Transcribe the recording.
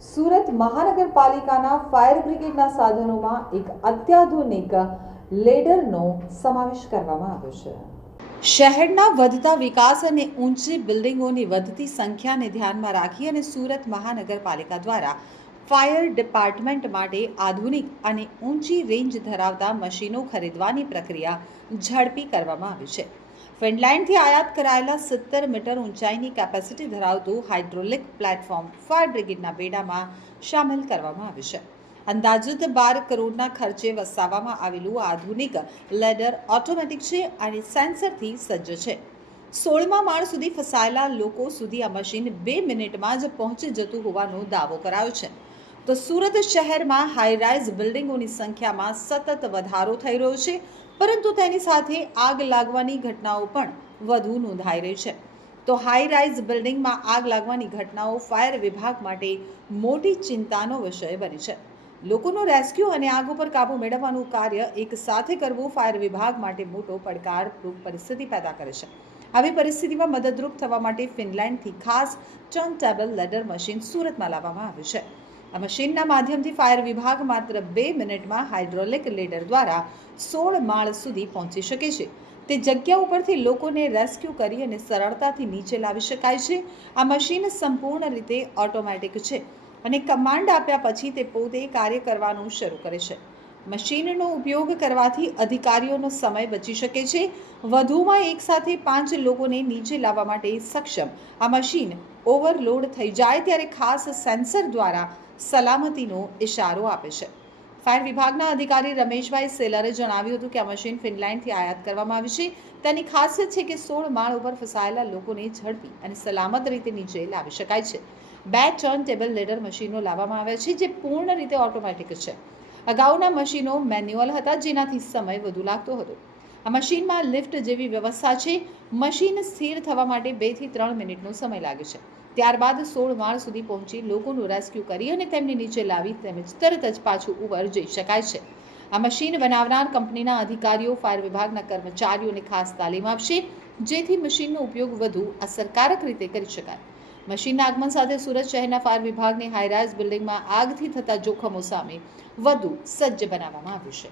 સુરત મહાનગરપાલિકાના ફાયર બ્રિગેડના સાધનોમાં એક અત્યાધુનિક લેડરનો સમાવેશ કરવામાં આવ્યો છે. શહેરના વધતા વિકાસ અને ઊંચી બિલ્ડિંગોની વધતી સંખ્યાને ધ્યાનમાં રાખી અને સુરત મહાનગરપાલિકા દ્વારા ફાયર ડિપાર્ટમેન્ટ માટે આધુનિક અને ઊંચી રેન્જ ધરાવતા મશીનો ખરીદવાની પ્રક્રિયા ઝડપી કરવામાં આવી છે. ફિનલેન્ડથી આયાત કરાયેલા 70 મીટર ઊંચાઈની કેપેસિટી ધરાવતું હાઇડ્રોલિક પ્લેટફોર્મ ફાયર બ્રિગેડના બેડામાં સામેલ કરવામાં આવ્યું છે. અંદાજિત 12 કરોડના ખર્ચે વસાવવામાં આવેલું આધુનિક લેડર ઓટોમેટિક છે અને સેન્સરથી સજ્જ છે. 16મા માળ સુધી ફસાયેલા લોકો સુધી આ મશીન 2 મિનિટમાં જ પહોંચી જતું હોવાનો દાવો કરાયો છે. તો સુરત શહેરમાં હાઈ-રાઇઝ બિલ્ડિંગોની સંખ્યામાં સતત વધારો થઈ રહ્યો છે, પરંતુ તેની સાથે આગ લાગવાની ઘટનાઓ પણ વધુ નોંધાઈ રહી છે. તો હાઈ-રાઇઝ બિલ્ડિંગમાં આગ લાગવાની ઘટનાઓ ફાયર વિભાગ માટે મોટી ચિંતાનો વિષય બની છે. લોકોનો રેસ્ક્યુ અને આગ ઉપર કાબૂ મેળવવાનું કાર્ય એક સાથે કરવું ફાયર વિભાગ માટે મોટો પડકારરૂપ પરિસ્થિતિ પેદા કરે છે. આવી પરિસ્થિતિમાં મદદરૂપ થવા માટે ફિનલેન્ડથી ખાસ ટર્નટેબલ લેડર મશીન સુરતમાં લાવવામાં આવ્યું છે. આ મશીનના માધ્યમથી ફાયર વિભાગ માત્ર 2 મિનિટમાં હાઇડ્રોલિક લેડર દ્વારા 16 માળ સુધી પહોંચી શકે છે. તે જગ્યા ઉપરથી લોકોને રેસ્ક્યુ કરી અને સરળતાથી નીચે લાવી શકાય છે. આ મશીન સંપૂર્ણ રીતે ઓટોમેટિક છે અને કમાન્ડ આપ્યા પછી તે પોતે કાર્ય કરવાનું શરૂ કરે છે. મશીનનો ઉપયોગ કરવાથી અધિકારીઓનો સમય બચી શકે છે. વધુમાં એકસાથે 5 લોકોને નીચે લાવવા માટે સક્ષમ આ મશીન ઓવરલોડ થઈ જાય ત્યારે ખાસ સેન્સર દ્વારા સલામતીનો ઇશારો આપે છે. ફાયર વિભાગના અધિકારી રમેશભાઈ સેલરે જણાવ્યું હતું કે આ મશીન ફિનલેન્ડથી આયાત કરવામાં આવી છે. તેની ખાસિયત છે કે 16 માળ ઉપર ફસાયેલા લોકોને ઝડપી અને સલામત રીતે નીચે લાવી શકાય છે. 2 ટર્નટેબલ લેડર મશીનો લાવવામાં આવ્યા છે જે પૂર્ણ રીતે ઓટોમેટિક છે. અગાઉના મશીનો મેન્યુઅલ હતા, જેનાથી સમય વધુ લાગતો હતો. આ મશીનમાં લિફ્ટ જેવી વ્યવસ્થા છે. મશીન સ્થિર થવા માટે 2 થી 3 મિનિટનો સમય લાગે છે. ત્યારબાદ 16 માળ સુધી પહોંચી લોકોનું રેસ્ક્યુ કરી અને તેમને નીચે લાવી તેમજ તરત જ પાછું ઉપર જઈ શકાય છે. આ મશીન બનાવનાર કંપનીના અધિકારીઓ ફાયર વિભાગના કર્મચારીઓને ખાસ તાલીમ આપશે, જેથી મશીનનો ઉપયોગ વધુ અસરકારક રીતે કરી શકાય. મશીનના આગમન સાથે સુરત શહેરના ફાયર વિભાગને હાઈ-રાઇઝ બિલ્ડિંગમાં આગથી થતા જોખમો સામે વધુ સજ્જ બનાવવામાં આવ્યું છે.